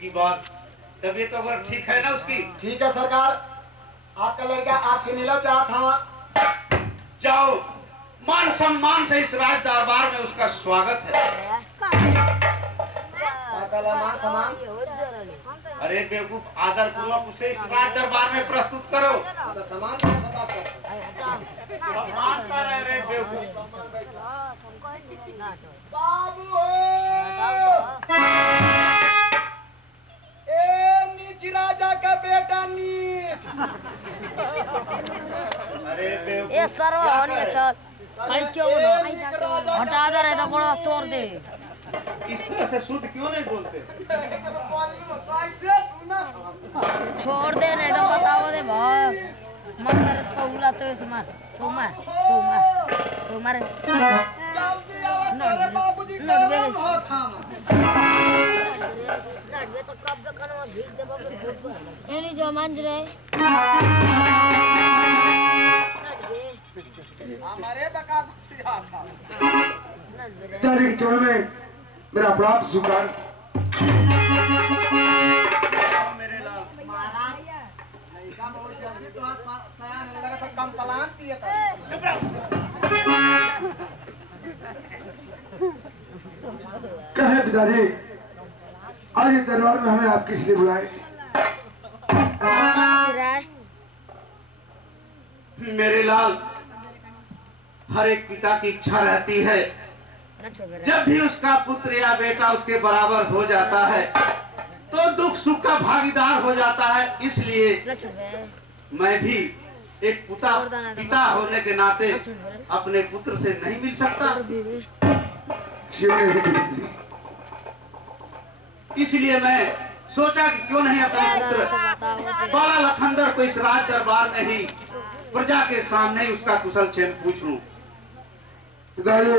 की बात। तबीयत वगैरह ठीक है ना उसकी? ठीक है सरकार, आपका लड़का आपसे मिला चाहता था। जाओ, मान सम्मान से इस राज दरबार में उसका स्वागत है। मान सम्मान? अरे बेवकूफ, आदर पूर्वक उसे इस राज दरबार में प्रस्तुत करो। सम्मान मानता रहे रे बेवकूफ। बाबू नीच राजा का बेटा नीच। अरे बेवकूफ, ये सर्व होनी अच्छा क्यों ना हटा दे रहे तो बड़ा तोड़ दे। इस तरह से शुद्ध क्यों नहीं बोलते? छोड़ दे नहीं तो बताओ दे भाई मंदिर पहुला तो इस मार तू मार जल्दी आओ तेरे बाबूजी का नाम होता एनी जो मंज रे हमारे बका कुछ आता तारीख 14 में मेरा अपराध स्वीकार। मेरे लाल, महाराज लड़का बहुत जल्दी तो सयान लगा था, कम पलान पिए था। कहे पिताजी, आज इस दरबार में हमें आप किस लिए बुलाए? मेरे लाल, हर एक पिता की इच्छा रहती है जब भी उसका पुत्र या बेटा उसके बराबर हो जाता है तो दुख सुख का भागीदार हो जाता है। इसलिए मैं भी एक पिता होने के नाते अपने पुत्र से नहीं मिल सकता। इसलिए मैं सोचा कि क्यों नहीं अपने पुत्र बाला लखनदर को इस राज दरबार में ही प्रजा के सामने ही उसका कुशल क्षेम पूछ लूं। पिताजी,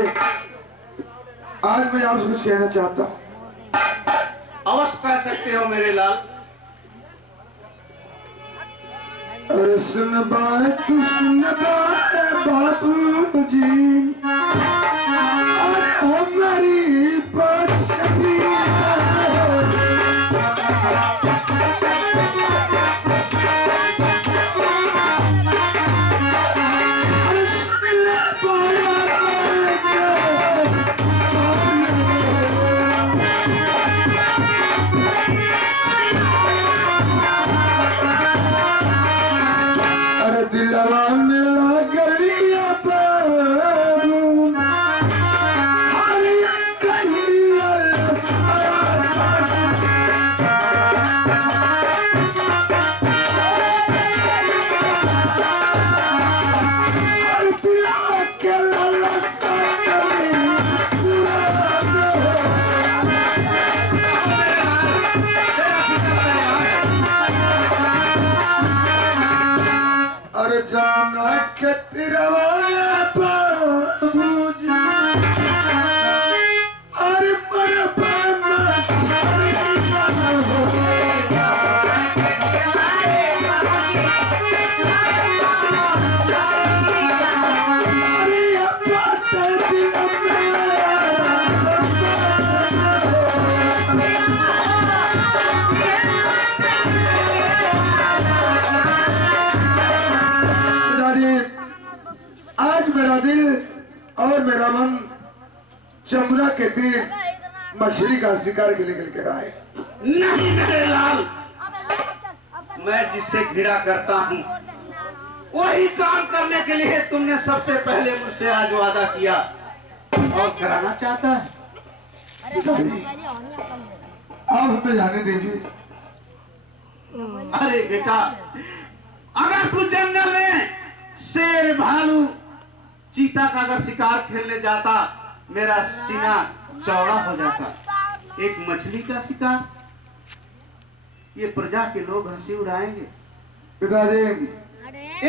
आज मैं आपसे कुछ कहना चाहता हूँ। अवश्य कह सकते हो मेरे लाल। अरे सुन बात बाबूजी, अरे हमारी बचपनी मेरा मन चमड़ा के तीर मछली का शिकार के लिए लेकर आए। नहीं मेरे लाल, मैं जिससे घृणा करता हूँ वही काम करने के लिए तुमने सबसे पहले मुझसे आज वादा किया और कराना चाहता है। आप हमें जाने दीजिए। अरे बेटा, अगर तू जंगल में शेर भालू चीता का अगर शिकार खेलने जाता, मेरा सीना चौड़ा हो जाता। एक मछली का शिकार, ये प्रजा के लोग हंसी उड़ाएंगे। पिताजी,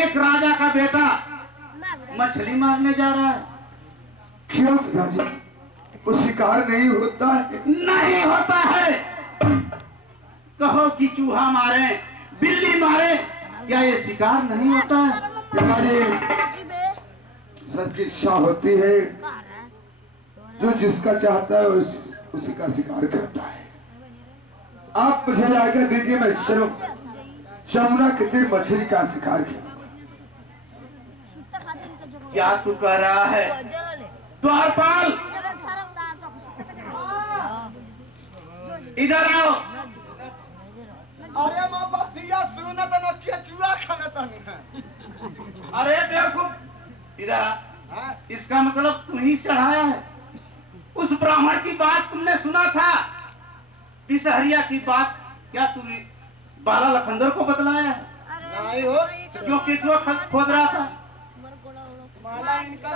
एक राजा का बेटा मछली मारने जा रहा है। क्यों पिताजी? वो शिकार नहीं होता है? नहीं होता है। कहो कि चूहा मारे, बिल्ली मारे, क्या ये शिकार नहीं होता है? पिताजी, सबकी इच्छा होती है, जो जिसका चाहता है उसी का शिकार करता है। आप मुझे आज्ञा दीजिए, मैं चलूं जमुना के तीर मछली का शिकार किया। क्या तू कह रहा है द्वारपाल? इधर आओ। अरे माँ बतिया सुना तो न केचुआ खाना तनी है। अरे बेवकूफ, इधर आ। हाँ? इसका मतलब तू ही चढ़ाया है। उस ब्राह्मण की बात तुमने सुना था, बिसहरिया की बात क्या तुमने बाला लखंदर को बतलाया है? नहीं हो क्यों केचुआ खोद रहा था? माला इनका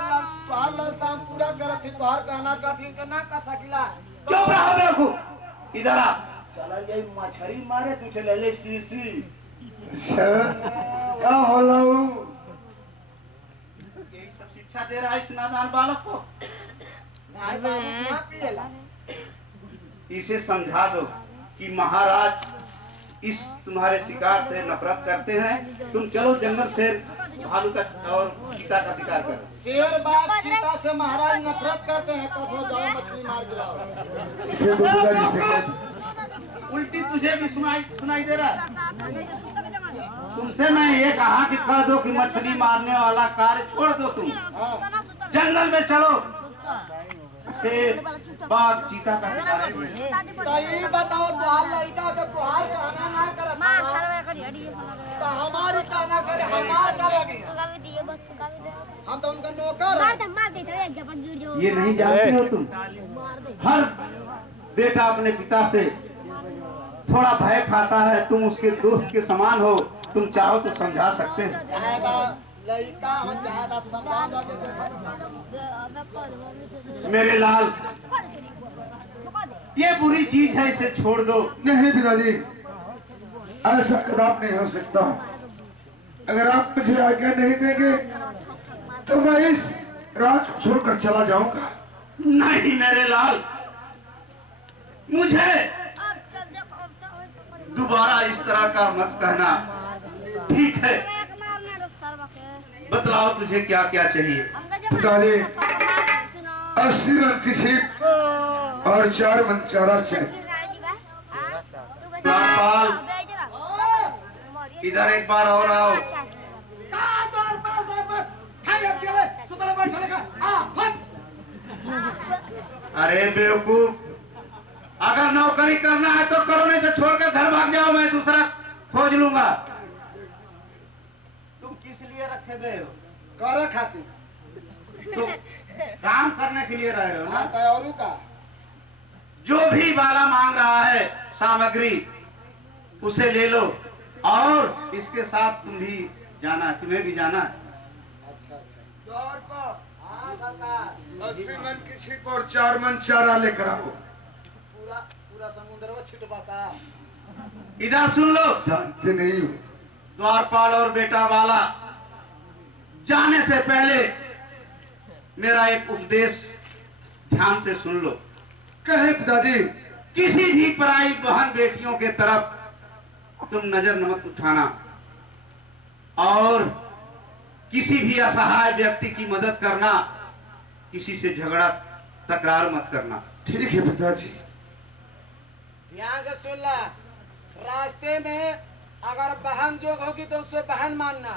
तोहार लाल शाम पूरा करत थी, तोहार कहना करती इनका ना का सकिला। क्यों रहा बेवकूफ? इधर आ। चला जाई मछरी मारे तुठे ले ले सीसी। अच्छा, क्या होला हूँ? यही सब शिक्षा दे रहा है इस नादान बालक को। नहीं बाबू ना पिएला। इसे समझा दो कि महाराज इस तुम्हारे शिकार से नफरत करते हैं। तुम चलो जंगल से भालू का और चीता का शिकार करो। शेर बाघ चीता से महाराज नफरत करते हैं, कथो जाओ मछली मार गिराओ। फिर तो पिताजी से कह दो। उल्टी तुझे भी सुनाई दे रहा है। तुमसे मैं ये कहा कि कह दो कि मछली मारने वाला कार्य छोड़ दो, तुम जंगल में चलो, शेर बाघ चीता का शिकार करो। तो ये बताओ तोहार लड़का के तोहार कहना ना करत तो हमारी कहना करे हमार का लगी। हम तो उनका नौकर हैं। ये नहीं जानते हो तुम, हर बेटा अपने पिता से थोड़ा भय खाता है। तुम उसके दोस्त के समान हो, तुम चाहो तो समझा सकते हो। चाहेगा लड़का हो चाहेगा समाज आगे देखो। मेरे लाल, ये बुरी चीज है, इसे छोड़ दो। नहीं पिताजी, ऐसा कदाप नहीं हो सकता। अगर आप मुझे आज्ञा नहीं देंगे तो मैं इस राज को छोड़कर चला जाऊंगा। नहीं मेरे लाल, मुझे दोबारा इस तरह का मत कहना, ठीक है? बतलाओ तुझे क्या क्या चाहिए? पिताजी, 80 मन की सीप और 4 मन चारा चाहिए। द्वारपाल, इधर एक बार और आओ। अरे बेवकूफ, अगर नौकरी करना है तो करो, नहीं तो छोड़कर घर भाग जाओ, मैं दूसरा खोज लूंगा। तुम किस लिए रखे गए हो? कर खातिर तुम काम करने के लिए रहे हो ना? हाँ तैयारू का जो भी बाला मांग रहा है सामग्री, उसे ले लो और इसके साथ तुम भी जाना, तुम्हें भी जाना है। अच्छा अच्छा दौड़ को हाँ सरकार 80 मन की सीप और 4 मन चारा लेकर आओ। पूरा पूरा समुद्र वो छिटवा का। इधर सुन लो जानते नहीं हो, द्वारपाल और बेटा वाला, जाने से पहले मेरा एक उपदेश ध्यान से सुन लो। कहे पिताजी। किसी भी पराई बहन बेटियों के तरफ तुम नजर मत उठाना और किसी भी असहाय व्यक्ति की मदद करना, किसी से झगड़ा तकरार मत करना। ठीक है पिताजी। ध्यान से सुन ला, रास्ते में अगर बहन जोग होगी तो उससे बहन मानना,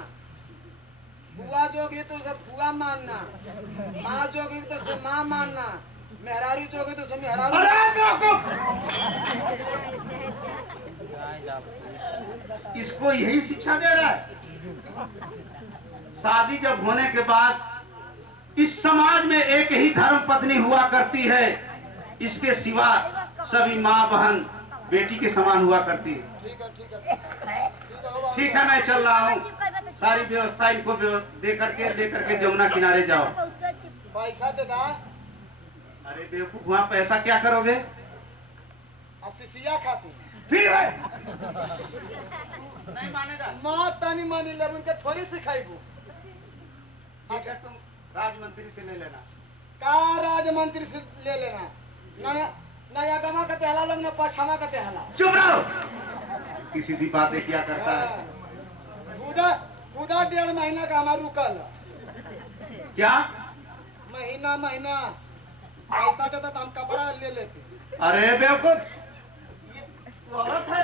बुआ जोगी तो उसे बुआ मानना, माँ जोगी तो उसे माँ मानना, मेहरारू जोगी तो उसे मेहरारू। इसको यही शिक्षा दे रहा है। शादी जब होने के बाद इस समाज में एक ही धर्म पत्नी हुआ करती है, इसके सिवा सभी माँ बहन बेटी के समान हुआ करती है। ठीक है ठीक है ठीक है, मैं चल रहा हूँ। सारी व्यवस्था इनको दे करके लेकर के जमुना किनारे जाओ। पैसा दे दा। अरे बेवकूफ, वहाँ पैसा क्या करोगे? असिसिया खाती फिर नहीं मानेगा। माँ तानी मानी ले उनके थोड़ी सिखाईबू। अच्छा, तुम राजमंत्री से ले लेना। का राजमंत्री से ले लेना, नया नया गमा का तेहला लोग न पछावा का तेहला। चुप रहो, किसी भी बातें क्या करता है। खुदा खुदा 1.5 महीना का हमारा रुकल क्या? महीना पैसा देता तो हम कपड़ा ले लेते। अरे बेवकूफ, तू औरत है?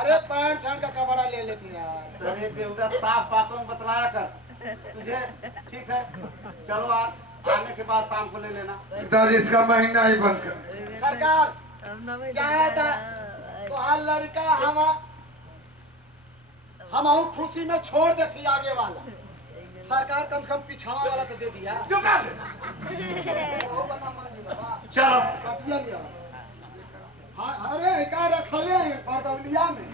अरे पैंट शर्ट का कपड़ा ले लेती यार। अरे बेहुदा साफ बातों में बतलाया कर तुझे। ठीक है चलो आज आने के बाद शाम को ले लेना। पिताजी इसका महीना ही बंद कर। सरकार चाहे तो हर लड़का हम खुशी में छोड़ देती आगे वाला। सरकार कम से कम पिछावा वाला तो दे दिया। चुप रह। वो बना मान जी बाबा। चलो कपिया लिया। हाँ अरे क्या रखले हैं पटौलिया में।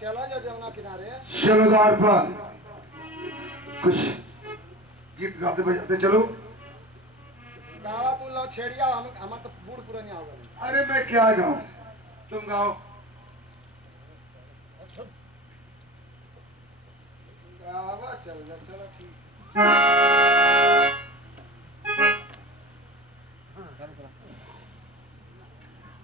चला जो जमुना किनारे। चलो द्वार पर कुछ गीत गाते बजाते चलो। गावा तू लो छेड़िया हम तो बूढ़ पुरानिया हो गए। अरे मैं क्या गाऊं तुम गाओ। गावा चल जा चलो ठीक।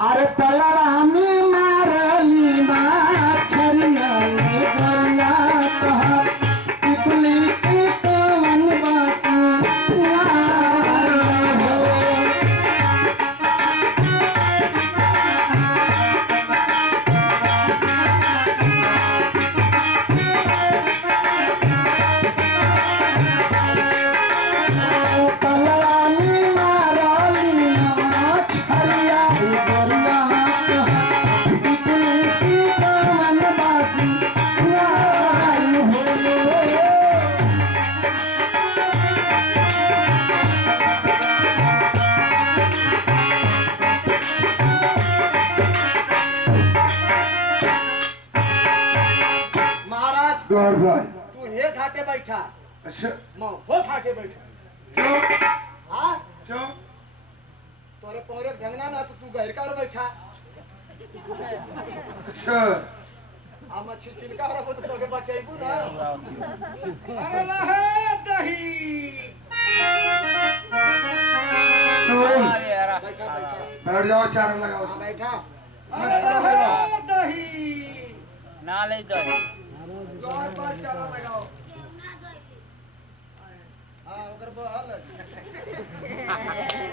अरे तलवा में मारली माछरिया ले गरिया तोहर टिकुली के कवन बासी द्वार पर तू हे घाटे बैठा। अच्छा मां वो घाटे बैठा। क्यों हां क्यों तोरे पौरे ढंगना ना तो तू गहर का बैठा। अच्छा आ मच्छी सिलका रे तो तोके बचाइबू ना। अरे लहे दही। तुम बैठा बैठा बैठ जाओ चार लगाओ। बैठा। अरे लहे दही। ना ले दही द्वार पर चारा लगाओ। हां ओकर बहल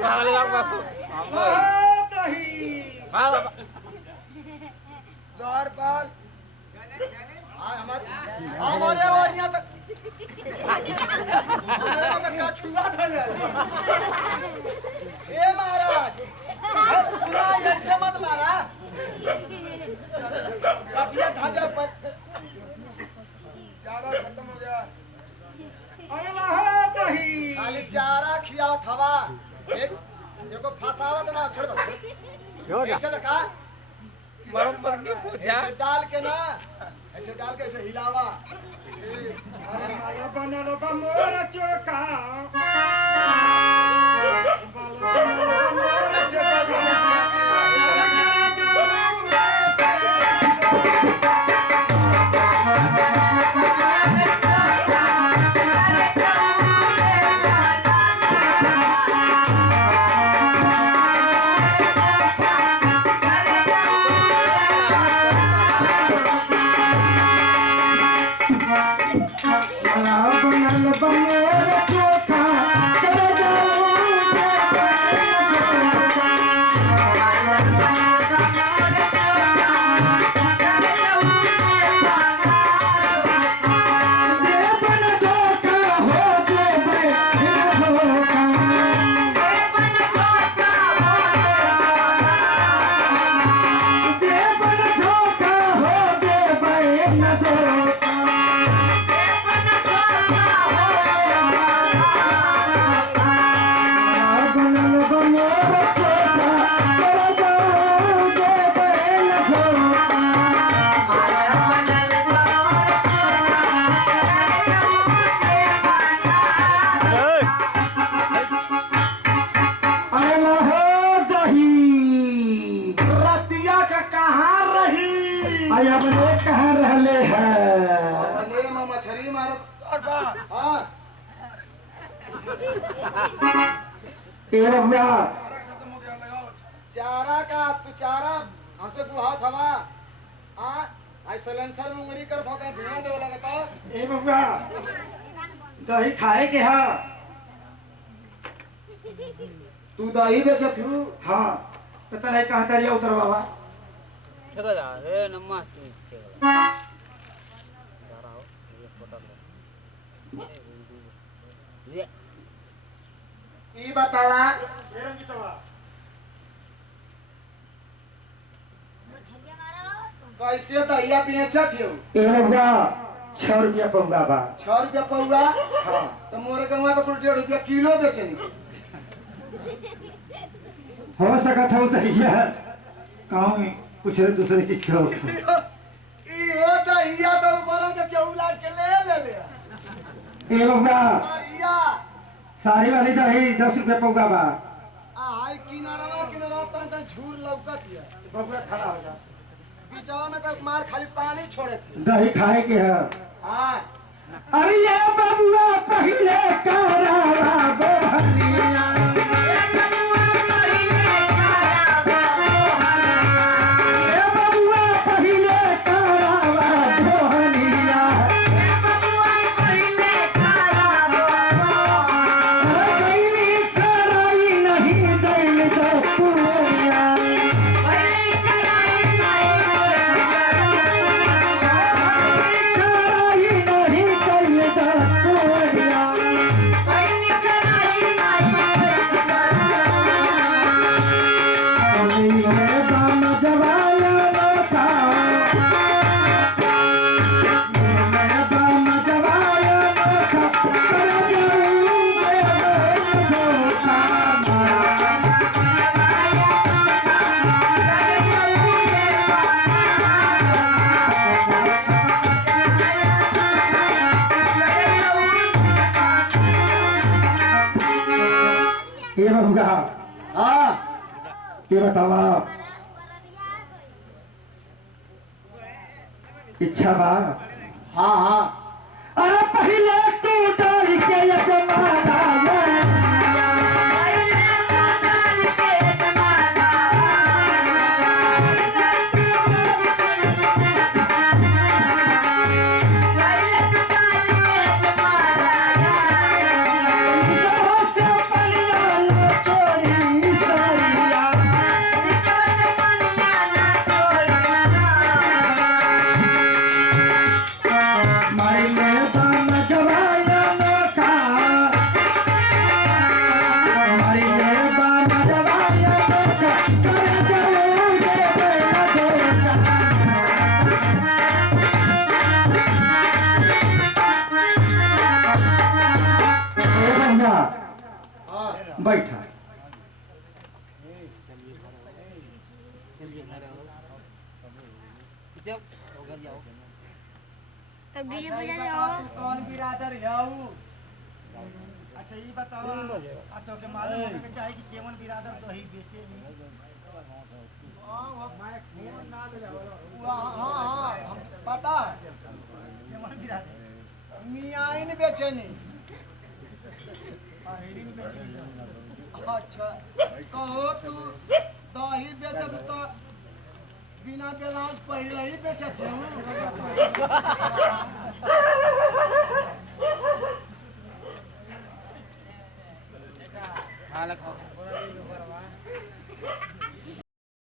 हां ले बापू लहे दही। हां बाबा द्वार पर हमारे वारियां तो हमारे को तो कछुआ धले। ए महाराज सुना ऐसे मत मारा। कटिया धाजा पर चारा खत्म हो गया। अरे लहे दही। खाली चारा खियाओ थवा। देखो फसावत ना छोड़ ऐसे लगा बराबर के पूजा ऐसे डाल के ना ऐसे डाल के ऐसे हिलावा। अरे माला बनल बा मोर चोखा। माला बनल बा मोर चोखा। अरे करे जाऊ कहाँ रहले हैं? भले में मछली मारत और बा हां ए बबुआ चारा का तू चारा हमसे गुहात हवा हां आई सलेंसर में उंगली करत हो के धुआं देवे लगता ए बबुआ दही खाए के हा? तू दही बेचत हूं हाँ तो तले कहाँ तरिया उतर बाबा? ठेकेदार रे नम्मा तू ये ई बतावा कैसे दहिया बेचत हो? ए बबुआ 6 रुपया पौगा बा। 6 रुपया पौवा हाँ तो मोरे गंवा तो कुल 1.5 रुपया किलो बेचनी हो सकत हो दहिया गाँव में कुछ दूसरी चीज करो। ई हो दहिया तो ऊपर हो के उलाट के ले ए बबुआ सरिया सारी वाली दही 10 रुपया पौगा बा। आई किनारा तो झूर लौकत है बबुआ खड़ा हो जा। बीचवा में तो मार खाली पानी छोड़े थे दही खाए के है। हां अरे ये बबुआ पहले करावा बोहनिया। ये बबुआ पहले करावा बोहनिया। अरे गईली कराई नहीं दैल दो पुरिया। कराई नहीं दैल दो पुरिया। अमीरे बाम जवाया लोटा। मेरे बाम जवाया लोटा। कर जाऊंगे धोखा मारा। ये बबुआ हां ये बतावा इच्छा बा? हां हां अरे पहले तू डाल के यजमाना से पलिया लो चोरी सरिया। माइले बाम जवाया लोका। माइले बाम जवाया लोका। कर जाऊंगे धोखा। ए बंगा बैठा। जब हो गया जाओ अब डीजे बजा जाओ। कौन बिरादर याऊ अच्छा ये बताओ आ तो के मालूम होने के चाहिए कि केवन बिरादर तो ही बेचे नहीं हां हां हम पता है केवन बिरादर मियाइन बेचे नहीं हेरी नहीं बेचे। अच्छा कहो तू दही बेचत तो बिना ब्लाउज पहले ही बेचत है हां लखो